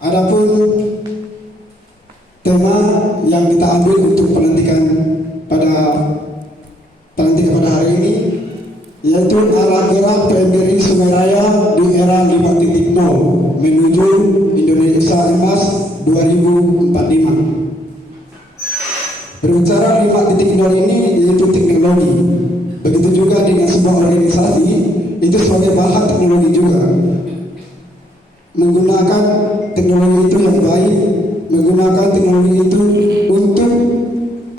Adapun tema yang kita ambil untuk pelantikan pada hari ini yaitu arah gerak PMBRI Sungai Raya di era 5.0 menuju Indonesia Emas 2045. Berbicara 5.0 ini yaitu teknologi. Begitu juga dengan sebuah organisasi itu sebagai bahan teknologi juga. Menggunakan teknologi itu yang baik, menggunakan teknologi itu untuk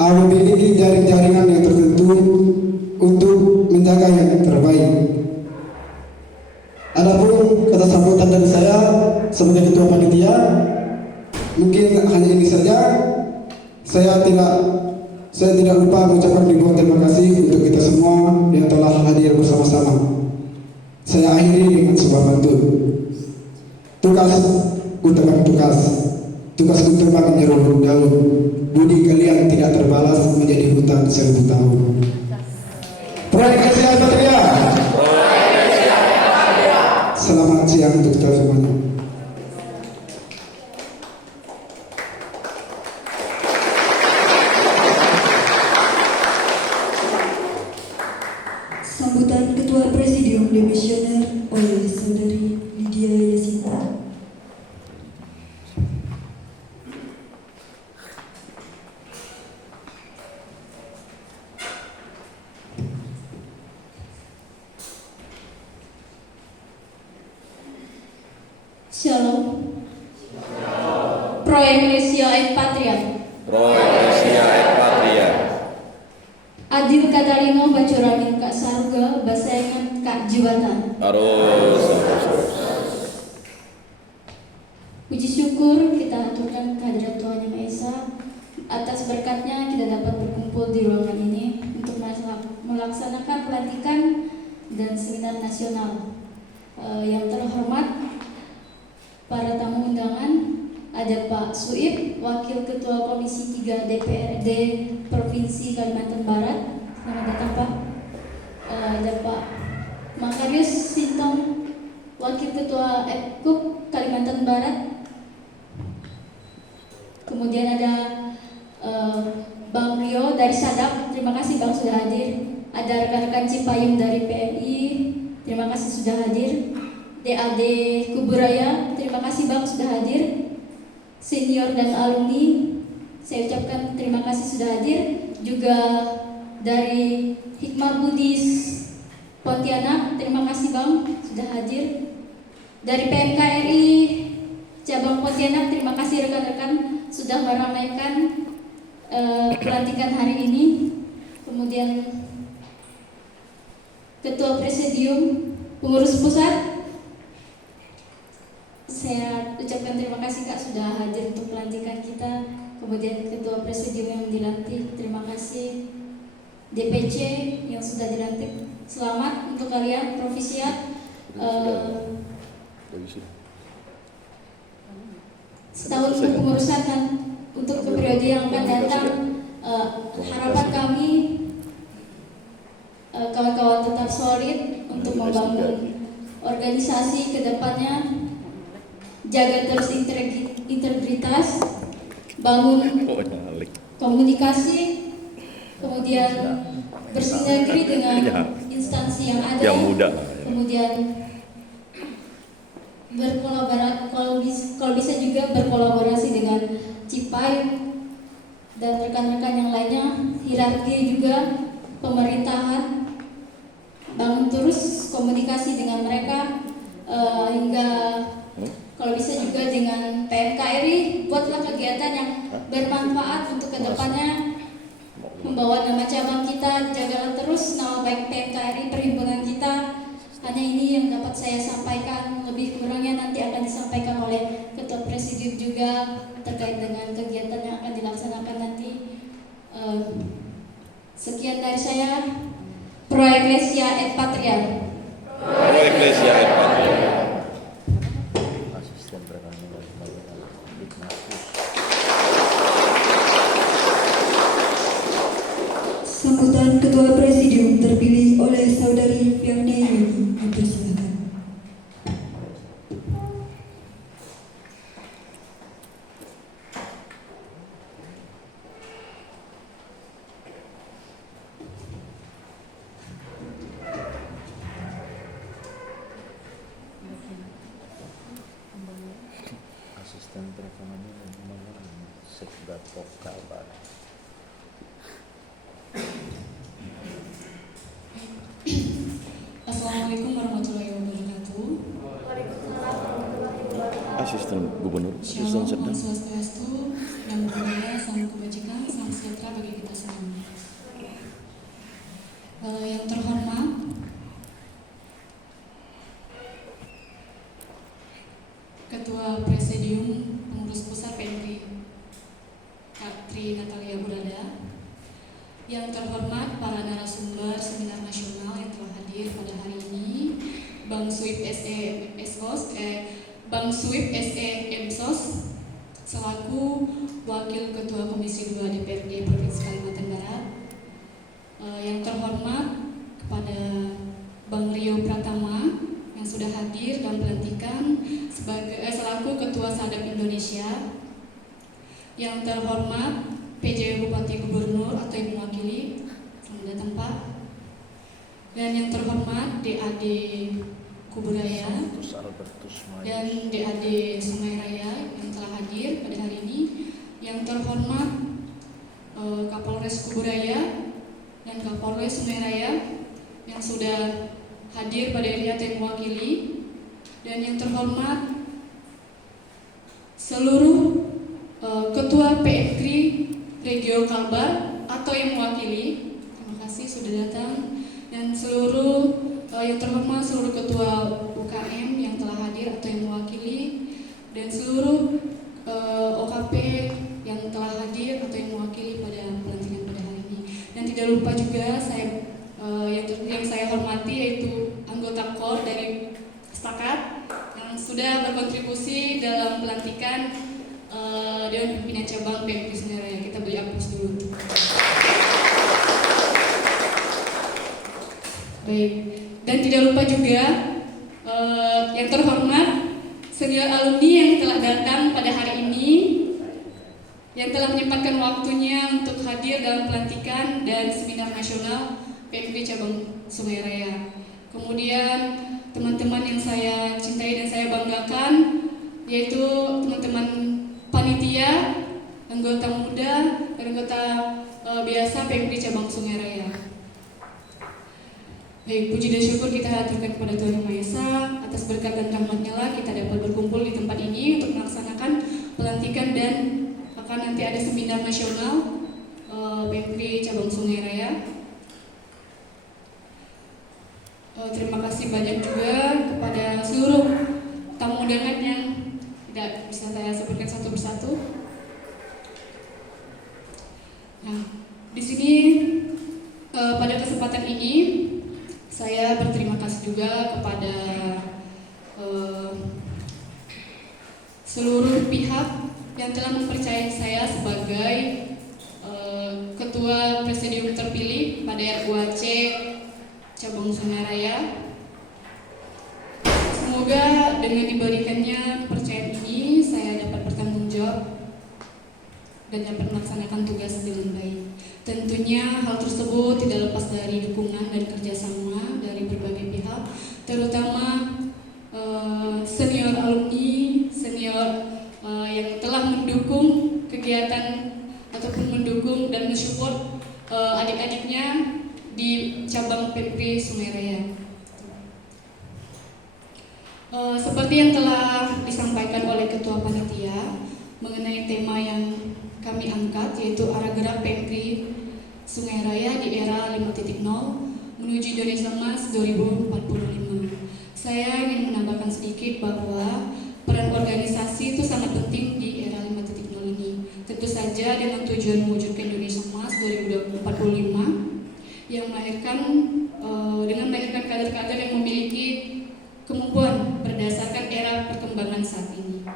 memiliki jaringan yang tertentu untuk menjaga yang terbaik. Adapun kata sambutan dari saya sebagai ketua panitia, mungkin hanya ini saja. Saya tidak lupa mengucapkan ribuan terima kasih untuk kita semua yang telah hadir bersama-sama. Saya akhiri dengan sebuah pantun. Tugas untuk menyeruduk daun. Budi kalian tidak terbalas menjadi hutan 1000 tahun. Proyek Asia Patria. Selamat siang untuk kita semuanya. Sambutan Ketua Presidium Demisioner oleh Saudari Lydia Yasinta. Shalom. Pro Ecclesia et Patria. Pro Ecclesia et Patria. Adil katarimo bacuramin kak sarga basayangan kak jiwatan. Harus. Puji syukur kita aturkan kehadirat Tuhan Yang Maha Esa. Atas berkatnya kita dapat berkumpul di ruangan ini untuk melaksanakan pelantikan dan seminar nasional. Yang terhormat para tamu undangan, ada Pak Suib, Wakil Ketua Komisi 3 DPRD Provinsi Kalimantan Barat. Selamat datang Pak. Ada Pak Makarius Sintong, Wakil Ketua Epkup Kalimantan Barat. Kemudian ada Bang Rio dari Sadap, terima kasih Bang sudah hadir. Ada rekan-rekan Cipayung dari PMI, terima kasih sudah hadir. DAD Kuburaya, terima kasih Bang sudah hadir. Senior dan alumni, saya ucapkan terima kasih sudah hadir. Juga dari Hikmah Budis Pontianak, terima kasih Bang sudah hadir. Dari PMKRI Cabang Pontianak, terima kasih rekan-rekan sudah meramaikan pelantikan hari ini. Kemudian Ketua Presidium Pengurus Pusat, saya ucapkan terima kasih Kak sudah hadir untuk pelantikan kita. Kemudian Ketua Presidium yang dilantik, terima kasih. DPC yang sudah dilantik, selamat untuk kalian, Provisiat. Setahun kepengurusan dan untuk periode yang akan datang, harapan kami kawan-kawan tetap solid untuk membangun organisasi ke depannya. Jaga terus integritas, bangun komunikasi, kemudian bersinergi dengan instansi yang ada, kemudian berkolaborasi, kalau bisa juga berkolaborasi dengan Cipayung dan rekan-rekan yang lainnya, hierarki juga pemerintahan, bangun terus komunikasi dengan mereka, hingga kalau bisa juga dengan PMKRI, buatlah kegiatan yang bermanfaat untuk kedepannya, membawa nama cabang kita, jagalah terus nama baik PMKRI, perhimpunan kita. Hanya ini yang dapat saya sampaikan, lebih kurangnya nanti akan disampaikan oleh Ketua Presidium juga terkait dengan kegiatan yang akan dilaksanakan nanti. Sekian dari saya, Pro Ecclesia et Patria. Pro Ecclesia et Patria. Sambutan Ketua Presidium terpilih oleh Saudari Fiona Yuni, dipersilakan. asisten perekonomian dan pembangunan Sekdaprov Kalbar. Assalamualaikum warahmatullahi wabarakatuh. Asisten Gubernur, asisten Shalom, sedang. Om Swastiastu, Namo Buddhaya, Salam Kebajikan, Salam Sejahtera bagi kita semua. Yang terhormat, Ketua Presidium Pengurus Pusat PMPRI, Kak Tri Natalia Burada. Yang terhormat para narasumber seminar nasional yang telah hadir pada hari ini, Bang Suip SE Esos, Bang Suip SE Emsos selaku Wakil Ketua Komisi 2 DPRD Provinsi Kalimantan Barat. Yang terhormat kepada Bang Rio Pratama yang sudah hadir dan pelantikan selaku Ketua Sadap Indonesia. Yang terhormat PJ Bupati Gubernur atau yang mewakili, selamat datang Pak. Dan yang terhormat DAD Kuburaya Santos Albertus dan Mayus. DAD Sungai Raya yang telah hadir pada hari ini. Yang terhormat Kapolres Kuburaya dan Kapolres Sungai Raya yang sudah hadir pada hari yang mewakili. Dan yang terhormat seluruh Ketua PMKRI Regio Kalbar atau yang mewakili, terima kasih sudah datang. Dan seluruh yang terhormat seluruh ketua UKM yang telah hadir atau yang mewakili, dan seluruh OKP yang telah hadir atau yang mewakili pada pelantikan pada hari ini. Dan tidak lupa juga yang saya hormati yaitu anggota KOR dari Stakat yang sudah berkontribusi dalam pelantikan Dewan Pimpinan Cabang PMPRI Sungai Raya. Kita beri aplaus dulu. Baik, dan tidak lupa juga yang terhormat senior alumni yang telah datang pada hari ini, yang telah menyempatkan waktunya untuk hadir dalam pelantikan dan seminar nasional PMPRI Cabang Sungai Raya. Kemudian teman-teman yang saya cintai dan saya banggakan, yaitu teman-teman panitia, anggota muda, dan anggota biasa PMPRI Cabang Sungai Raya. Baik, puji dan syukur kita haturkan kepada Tuhan Yang Maha Esa. Atas berkat dan rahmat-Nya lah kita dapat berkumpul di tempat ini untuk melaksanakan pelantikan dan akan nanti ada seminar nasional PMPRI Cabang Sungai Raya. Terima kasih banyak juga kepada seluruh tamu undangan yang tidak bisa saya sebutkan satu persatu. Nah, di sini pada kesempatan ini saya berterima kasih juga kepada seluruh pihak yang telah mempercayai saya sebagai Ketua Presidium terpilih pada RUAC Cabang Sungai Raya. Semoga dengan diberikannya kepercayaan ini saya dapat bertanggung jawab dan dapat melaksanakan tugas dengan baik. Tentunya hal tersebut tidak lepas dari dukungan dan kerjasama dari berbagai pihak, terutama senior alumni, senior yang telah mendukung kegiatan ataupun mendukung dan mensupport adik-adiknya di cabang PMPRI Sungai Raya. Seperti yang telah disampaikan oleh Ketua Panitia mengenai tema yang kami angkat, yaitu arah gerak PMPRI Sungai Raya di era 5.0 menuju Indonesia Emas 2045. Saya ingin menambahkan sedikit bahwa peran organisasi itu sangat penting di era 5.0 ini. Tentu saja dengan tujuan mewujudkan Indonesia Emas 2045 yang dengan melahirkan kader-kader yang memiliki kemampuan berdasarkan era perkembangan saat ini.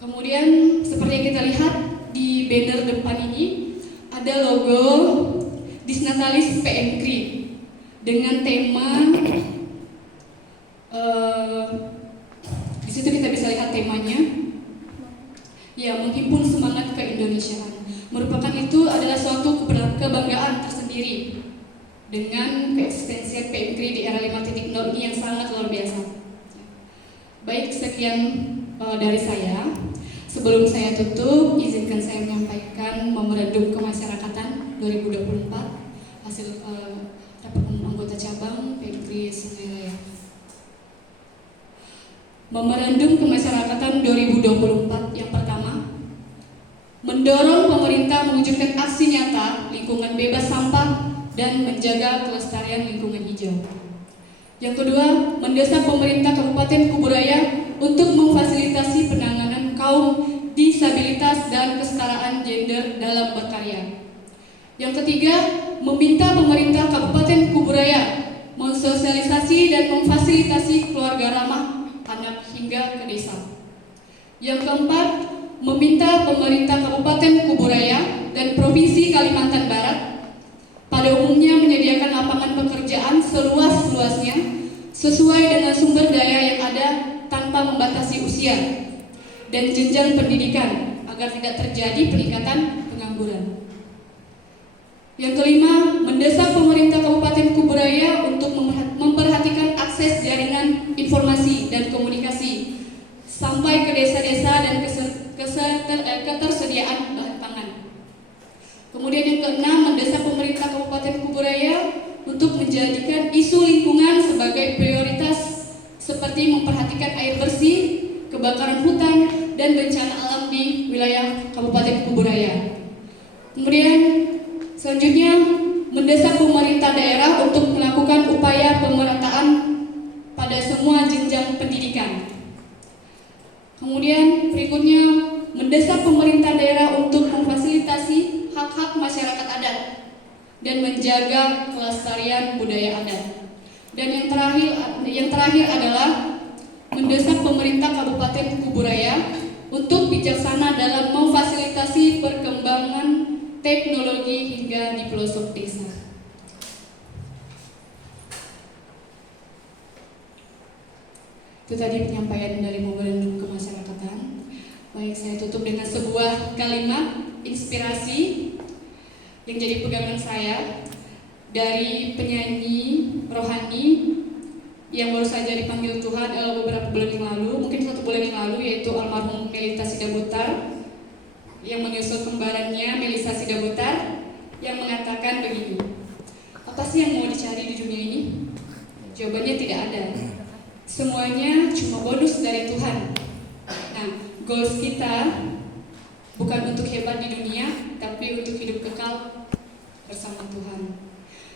Kemudian seperti yang kita lihat di banner depan ini ada logo Disnatalis PMKRI dengan tema di situ kita bisa lihat temanya, ya, menghimpun semangat keindonesiaan. Merupakan itu adalah suatu kebanggaan tersendiri dengan keeksistensian PMKRI di era 5.0 ini yang sangat luar biasa. Baik, sekian dari saya. Sebelum saya tutup, izinkan saya menyampaikan memorandum kemasyarakatan 2024 hasil rapat umum anggota cabang PMK Sungai Raya. Memorandum kemasyarakatan 2024 yang pertama, mendorong pemerintah mewujudkan aksi nyata lingkungan bebas sampah dan menjaga kelestarian lingkungan hijau. Yang kedua, mendesak pemerintah Kabupaten Kuburaya untuk memfasilitasi penanganan kaum disabilitas dan kesetaraan gender dalam berkarya. Yang ketiga, meminta pemerintah Kabupaten Kuburaya mensosialisasi dan memfasilitasi keluarga ramah anak hingga ke desa. Yang keempat, meminta pemerintah Kabupaten Kuburaya dan Provinsi Kalimantan Barat pada umumnya menyediakan lapangan pekerjaan seluas-luasnya sesuai dengan sumber daya yang ada tanpa membatasi usia dan jenjang pendidikan agar tidak terjadi peningkatan pengangguran. Yang kelima, mendesak pemerintah Kabupaten Kuburaya untuk memperhatikan akses jaringan informasi dan komunikasi sampai ke desa-desa dan ketersediaan bahan pangan. Kemudian yang keenam, mendesak pemerintah Kabupaten Kuburaya untuk menjadikan isu lingkungan sebagai prioritas seperti memperhatikan air bersih, kebakaran hutan, dan bencana alam di wilayah Kabupaten Kuburaya. Kemudian selanjutnya, mendesak pemerintah daerah untuk melakukan upaya pemerataan pada semua jenjang pendidikan. Kemudian berikutnya, mendesak pemerintah daerah untuk memfasilitasi hak-hak masyarakat adat dan menjaga kelestarian budaya adat. Dan yang terakhir adalah mendesak pemerintah Kabupaten Kuburaya untuk bijaksana dalam memfasilitasi perkembangan teknologi hingga di pelosok desa. Itu tadi penyampaian dari memorandum kemasyarakatan. Baik, saya tutup dengan sebuah kalimat inspirasi yang jadi pegangan saya dari penyanyi rohani yang baru saja dipanggil Tuhan beberapa bulan yang lalu, mungkin 1 bulan yang lalu, yaitu almarhum Melita Sidabutar yang menyusul kembarannya Melisa Sidabutar yang mengatakan begini, apa sih yang mau dicari di dunia ini? Jawabannya tidak ada. Semuanya cuma bonus dari Tuhan. Nah, goals kita bukan untuk hebat di dunia, tapi untuk hidup kekal bersama Tuhan.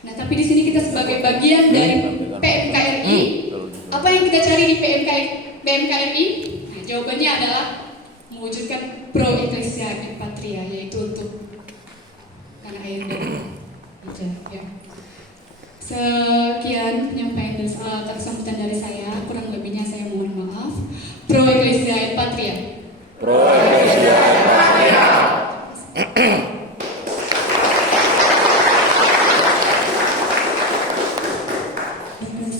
Nah, tapi di sini kita sebagai bagian dari PMKRI, apa yang kita cari di PMKRI? Nah, jawabannya adalah mewujudkan pro ecclesia et patria, yaitu untuk tanah air dan gereja. Ya. Sekian penyampaian dan sambutan dari saya, kurang lebihnya saya mohon maaf. Pro ecclesia et patria. Pro ecclesia et patria.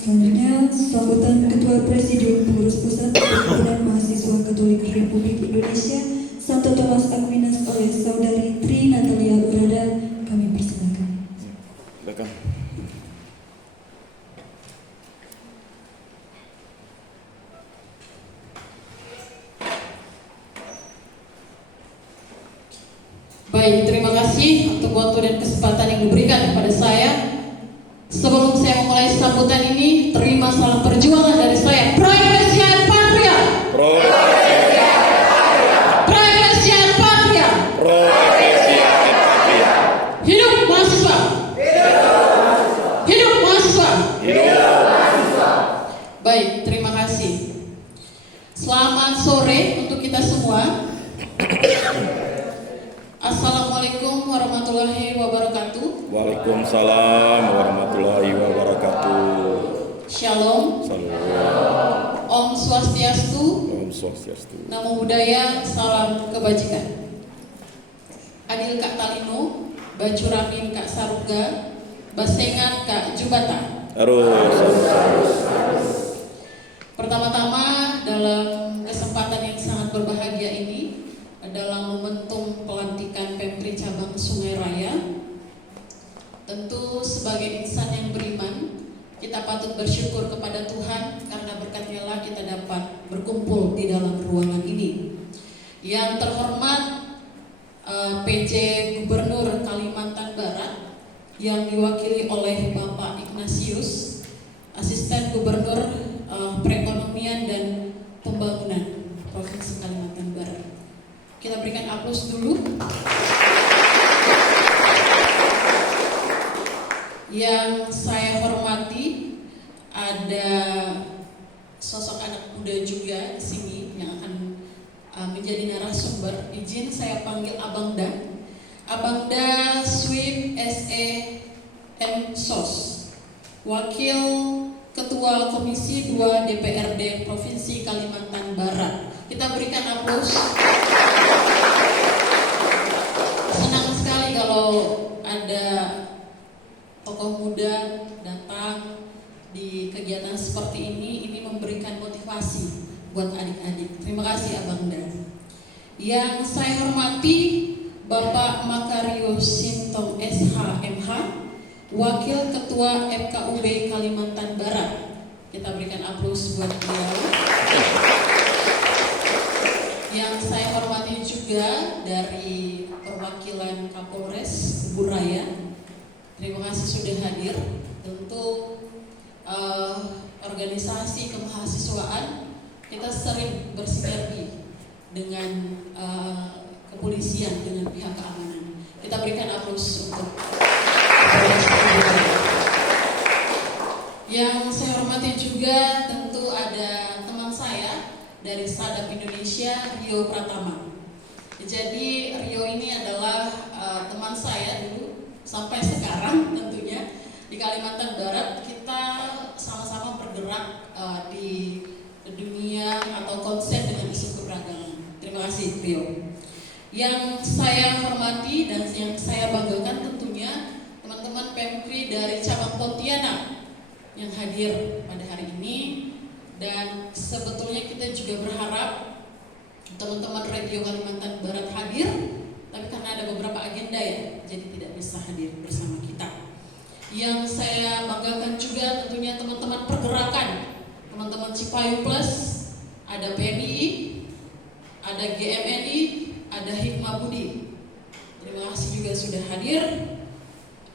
Selanjutnya, sambutan Ketua Presidium Pengurus Pusat Perhimpunan Mahasiswa Katolik Republik Indonesia Santo Thomas Aquinas oleh Saudari Tri Natalia Urada, kami persilakan. Silakan. Baik, terima kasih untuk waktu dan kesempatan yang diberikan kepada saya. Sebelum saya memulai sambutan ini, terima salam perjuangan dari saya. Pro ecclesia et patria. Pro ecclesia et patria. Pro ecclesia et patria. Pro ecclesia et patria. Hidup mahasiswa. Hidup mahasiswa. Hidup mahasiswa. Baik, terima kasih. Selamat sore untuk kita semua. Assalamualaikum warahmatullahi wabarakatuh. Waalaikumsalam warahmatullahi wabarakatuh. Shalom. Salam. Om Swastiastu. Om Swastiastu. Namo Buddhaya, salam kebajikan. Adil Kak Talino, Bacuramin Kak Saruga, Basengat Kak Jubata. Harus. Pertama-tama, dalam kesempatan yang sangat berbahagia ini, dalam momentum pelantikan Pemkri Cabang Sungai Raya, tentu sebagai insan yang beriman, kita patut bersyukur kepada Tuhan karena berkat-Nya lah kita dapat berkumpul di dalam ruangan ini. Yang terhormat PJ Gubernur Kalimantan Barat yang diwakili oleh Bapak Ignatius, Asisten Gubernur Perekonomian dan Pembangunan Provinsi Kalimantan Barat. Kita berikan aplaus dulu. Yang saya hormati, ada sosok anak muda juga di sini yang akan menjadi narasumber. Izin saya panggil Abang Dan. Abang Da Swip SE Sos, Wakil Ketua Komisi 2 DPRD Provinsi Kalimantan Barat. Kita berikan aplaus. Senang sekali kalau ada tokoh muda datang di kegiatan seperti ini memberikan motivasi buat adik-adik. Terima kasih Abang Dan. Yang saya hormati Bapak Makario Sintong SH.MH, Wakil Ketua FKUB Kalimantan Barat. Kita berikan aplaus buat beliau. Yang saya hormati juga dari perwakilan Kapolres Buraya. Terima kasih sudah hadir. Tentu organisasi kemahasiswaan kita sering bersinergi dengan kepolisian, dengan pihak keamanan. Kita berikan aplaus untuk yang saya hormati juga. Tentu ada teman saya dari Sadap Indonesia, Rio Pratama. Jadi Rio ini adalah teman saya dulu sampai sekarang. Tentunya di Kalimantan Barat kita sama-sama bergerak di dunia atau konsen dengan isu keberagaman. Terima kasih Rio. Yang saya hormati dan yang saya banggakan tentunya teman-teman Pemkri dari cabang Pontianak yang hadir pada hari ini. Dan sebetulnya kita juga berharap teman-teman Radio Kalimantan Barat hadir, tapi karena ada beberapa agenda ya, jadi tidak bisa hadir bersama kita. Yang saya banggakan juga tentunya teman-teman pergerakan, teman-teman Cipayung Plus, ada PMI, ada GMNI, ada Hikmah Budi. Terima kasih juga sudah hadir.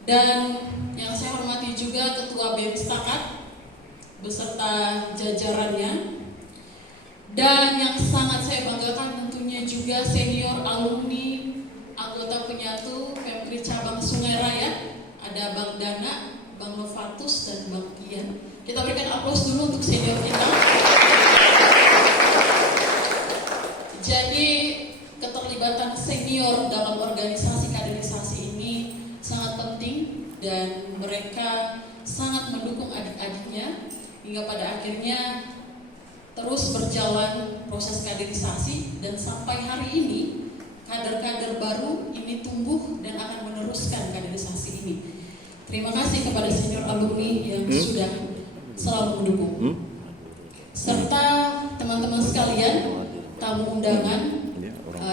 Dan yang saya hormati juga Ketua BEM Stakat beserta jajarannya. Dan yang sangat saya banggakan tentunya juga senior alumni anggota penyatu Pemkri Cabang Sungai Raya, ada Bang Dana, Bang Novatus, dan Bang Kian. Kita berikan aplaus dulu untuk senior kita. Jadi keterlibatan senior dalam organisasi kaderisasi ini sangat penting dan mereka sangat mendukung adik-adiknya hingga pada akhirnya terus berjalan proses kaderisasi dan sampai hari ini kader-kader baru ini tumbuh dan akan meneruskan kaderisasi ini. Terima kasih kepada senior alumni yang sudah selalu mendukung. Serta teman-teman sekalian, tamu undangan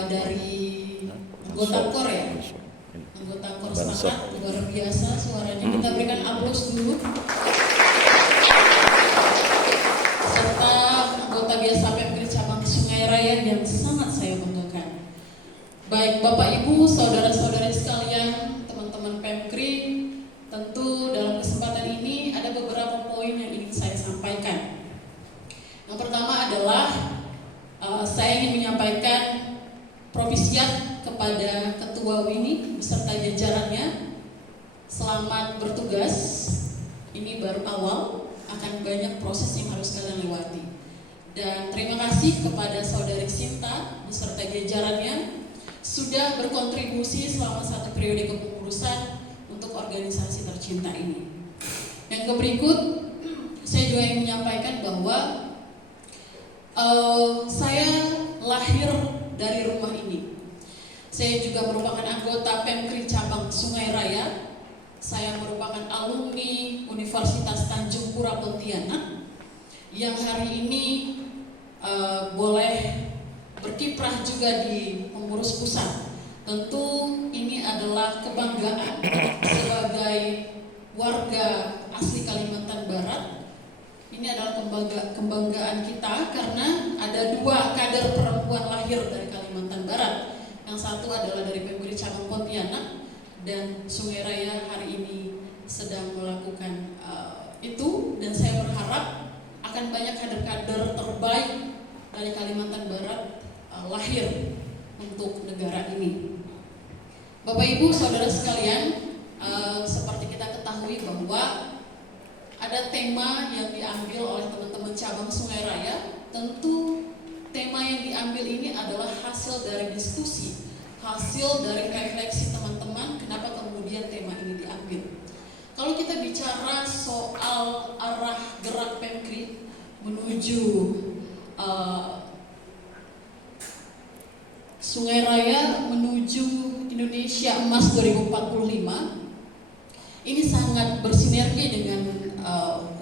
dari anggota KOR ya, anggota KOR sangat luar biasa suaranya. Kita berikan aplaus dulu. Serta anggota biasa Pemkri Cabang Sungai Raya yang sangat saya banggakan. Baik Bapak Ibu, saudara-saudari sekalian, teman-teman Pemkri, tentu dalam kesempatan ini ada beberapa poin yang ingin saya sampaikan. Yang pertama adalah saya ingin menyampaikan propisiat kepada Ketua WINI beserta jajarannya. Selamat bertugas. Ini baru awal, akan banyak proses yang harus kalian lewati. Dan terima kasih kepada Saudari Sinta beserta jajarannya sudah berkontribusi selama 1 periode kepengurusan untuk organisasi tercinta ini. Yang berikut, saya juga ingin menyampaikan bahwa saya lahir dari rumah ini. Saya juga merupakan anggota Pemkri Cabang Sungai Raya. Saya merupakan alumni Universitas Tanjung Pura Pontianak yang hari ini boleh berkiprah juga di pengurus pusat. Tentu ini adalah kebanggaan sebagai warga asli Kalimantan Barat. ini adalah kebanggaan kita karena ada 2 kader perempuan lahir dari Kalimantan Barat. Yang satu adalah dari PMKRI cabang Pontianak, dan Sungai Raya hari ini sedang melakukan itu, dan saya berharap akan banyak kader-kader terbaik dari Kalimantan Barat lahir untuk negara ini. Bapak Ibu Saudara sekalian, seperti kita ketahui bahwa ada tema yang diambil oleh teman-teman cabang Sungai Raya. Tentu tema yang diambil ini adalah hasil dari diskusi, hasil dari refleksi teman-teman kenapa kemudian tema ini diambil. Kalau kita bicara soal arah gerak PMKRI menuju Sungai Raya, menuju Indonesia Emas 2045, ini sangat bersinergi dengan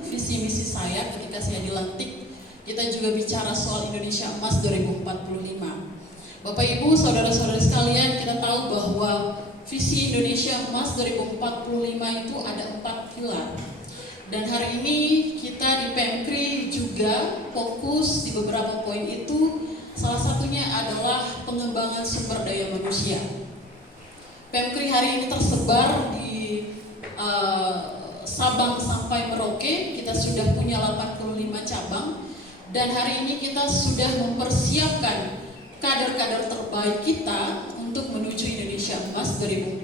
visi misi saya ketika saya dilantik. Kita juga bicara soal Indonesia Emas 2045. Bapak Ibu, saudara-saudari sekalian, kita tahu bahwa visi Indonesia Emas 2045 itu ada 4 pilar. Dan hari ini kita di PMKRI juga fokus di beberapa poin itu. Salah satunya adalah pengembangan sumber daya manusia. PMKRI hari ini tersebar di Sabang sampai Merauke. Kita sudah punya 85 cabang, dan hari ini kita sudah mempersiapkan kader-kader terbaik kita untuk menuju Indonesia Emas 2045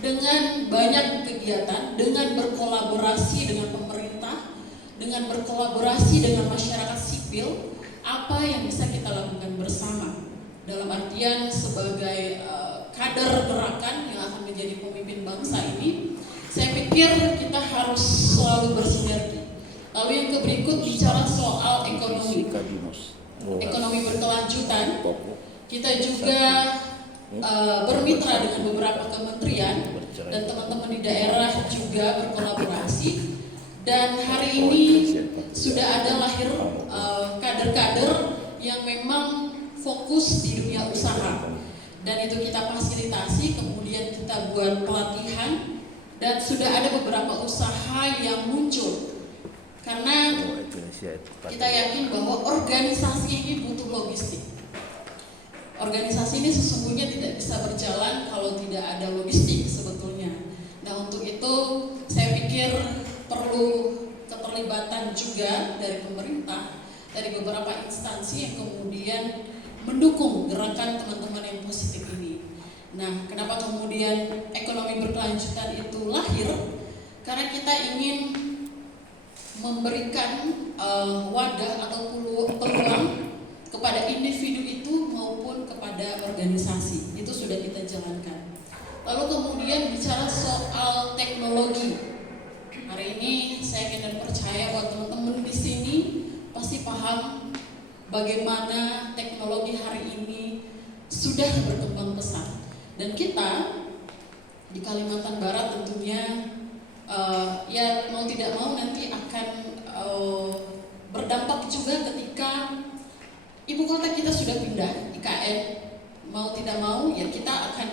dengan banyak kegiatan, dengan berkolaborasi dengan pemerintah, dengan berkolaborasi dengan masyarakat sipil. Apa yang bisa kita lakukan bersama dalam artian sebagai kader gerakan yang akan menjadi pemimpin bangsa ini, saya pikir kita harus selalu bersinergi. Lalu yang berikut bicara soal ekonomi berkelanjutan. Kita juga bermitra dengan beberapa kementerian dan teman-teman di daerah juga berkolaborasi. Dan hari ini sudah ada lahir kader-kader yang memang fokus di dunia usaha, dan itu kita fasilitasi, kemudian kita buat pelatihan, dan sudah ada beberapa usaha yang muncul. Karena kita yakin bahwa organisasi ini butuh logistik. Organisasi ini sesungguhnya tidak bisa berjalan kalau tidak ada logistik sebetulnya. Nah, untuk itu saya pikir perlu keterlibatan juga dari pemerintah, dari beberapa instansi yang kemudian mendukung gerakan teman-teman yang positif ini. Nah, kenapa kemudian ekonomi berkelanjutan itu lahir? Karena kita ingin memberikan wadah atau peluang kepada individu itu maupun kepada organisasi. Itu sudah kita jalankan. Lalu kemudian bicara soal teknologi. Hari ini saya yakin dan percaya bahwa teman-teman di sini pasti paham bagaimana teknologi hari ini sudah berkembang pesat. Dan kita di Kalimantan Barat tentunya ya mau tidak mau nanti akan berdampak juga ketika ibu kota kita sudah pindah IKN. Mau tidak mau ya kita akan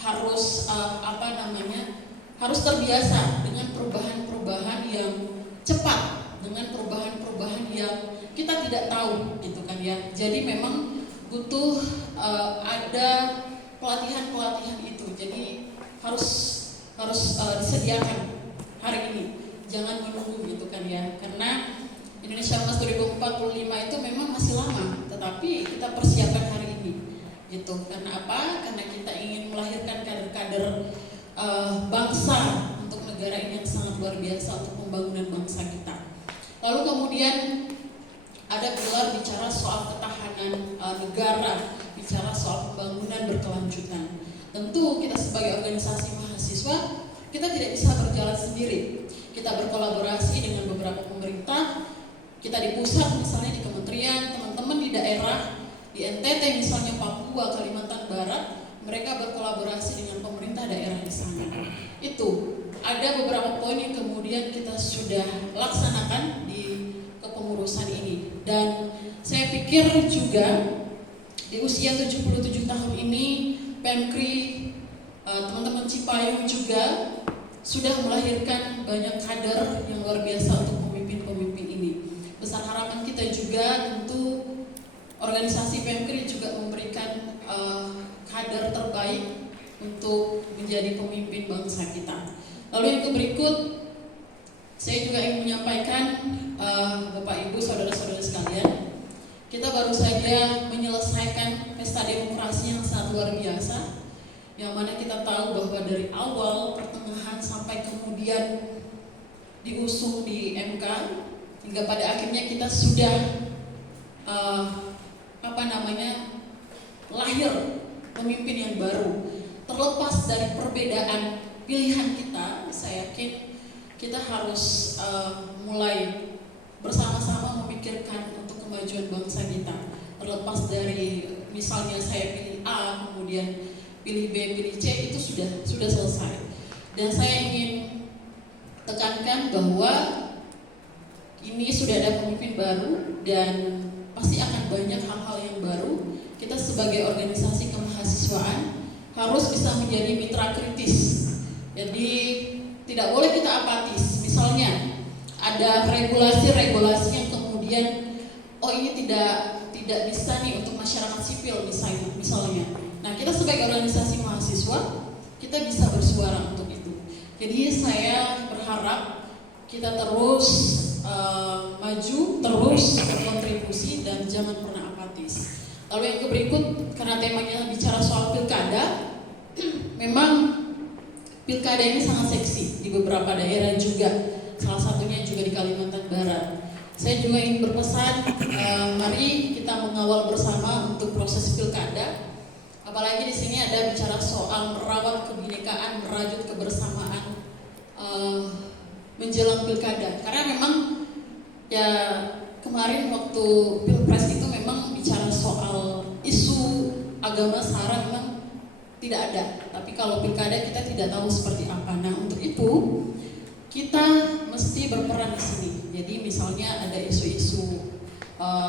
harus harus terbiasa dengan perubahan-perubahan yang cepat, dengan perubahan-perubahan yang kita tidak tahu gitu kan ya. Jadi memang butuh ada pelatihan-pelatihan itu. Jadi harus disediakan hari ini. Jangan menunggu gitu kan ya. Karena Indonesia Emas 2045 itu memang masih lama, tetapi kita persiapkan hari ini. Gitu. Karena apa? Karena kita ingin melahirkan kader-kader bangsa untuk negara ini yang sangat luar biasa untuk pembangunan bangsa kita. Lalu kemudian ada gelar bicara soal ketahanan negara, bicara soal pembangunan berkelanjutan. Tentu kita sebagai organisasi mahasiswa, kita tidak bisa berjalan sendiri. Kita berkolaborasi dengan beberapa pemerintah. Kita di pusat misalnya di kementerian, teman-teman di daerah, di NTT misalnya Papua, Kalimantan Barat, mereka berkolaborasi dengan pemerintah daerah di sana. Itu ada beberapa poin yang kemudian kita sudah laksanakan di kepengurusan ini. Dan saya pikir juga di usia 77 tahun ini PMKRI, teman-teman Cipayung juga sudah melahirkan banyak kader yang luar biasa untuk pemimpin-pemimpin kita juga tentu organisasi PMKRI juga memberikan kader terbaik untuk menjadi pemimpin bangsa kita. Lalu yang berikut, saya juga ingin menyampaikan Bapak Ibu, saudara-saudara sekalian, kita baru saja menyelesaikan pesta demokrasi yang sangat luar biasa, yang mana kita tahu bahwa dari awal, pertengahan sampai kemudian diusung di MK, hingga pada akhirnya kita sudah lahir pemimpin yang baru. Terlepas dari perbedaan pilihan kita, saya yakin kita harus mulai bersama-sama memikirkan untuk kemajuan bangsa kita. Terlepas dari misalnya saya pilih A, kemudian pilih B, pilih C, itu sudah selesai. Dan saya ingin tekankan bahwa ini sudah ada pemimpin baru dan pasti akan banyak hal-hal yang baru. Kita sebagai organisasi kemahasiswaan harus bisa menjadi mitra kritis. Jadi tidak boleh kita apatis. Misalnya ada regulasi-regulasi yang kemudian ini tidak bisa nih untuk masyarakat sipil misalnya. Nah, kita sebagai organisasi mahasiswa kita bisa bersuara untuk itu. Jadi saya berharap kita terus maju, terus berkontribusi dan jangan pernah apatis. Lalu yang berikut, karena temanya bicara soal pilkada, memang pilkada ini sangat seksi di beberapa daerah juga, salah satunya juga di Kalimantan Barat. Saya juga ingin berpesan, mari kita mengawal bersama untuk proses pilkada. Apalagi di sini ada bicara soal merawat kebinekaan, merajut kebersamaan menjelang pilkada. Karena memang ya kemarin waktu pilpres itu memang bicara soal isu agama sara memang tidak ada. Tapi kalau pilkada kita tidak tahu seperti apa. Nah, untuk itu kita mesti berperan di sini. Jadi misalnya ada isu-isu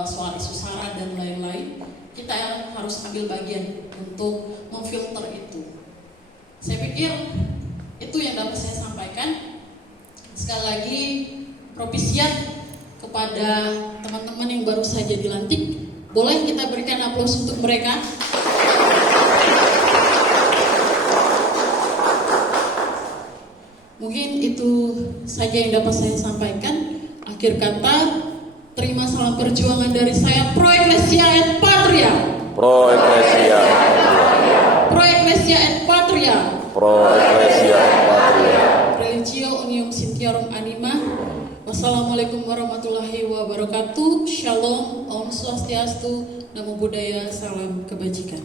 soal isu sara dan lain-lain, kita harus ambil bagian untuk memfilter itu. Saya pikir itu yang dapat saya sampaikan. Sekali lagi, propisiat kepada teman-teman yang baru saja dilantik. Boleh kita berikan aplaus untuk mereka? Mungkin itu saja yang dapat saya sampaikan. Akhir kata, terima salam perjuangan dari saya, Pro Ecclesia et Patria. Pro Ecclesia et Patria. Pro Ecclesia et Patria. Pro Ecclesia et Patria. Religio Unium Sintiarum Anima. Wassalamualaikum warahmatullahi wabarakatuh. Shalom, Om Swastiastu, Namo Buddhaya, salam kebajikan.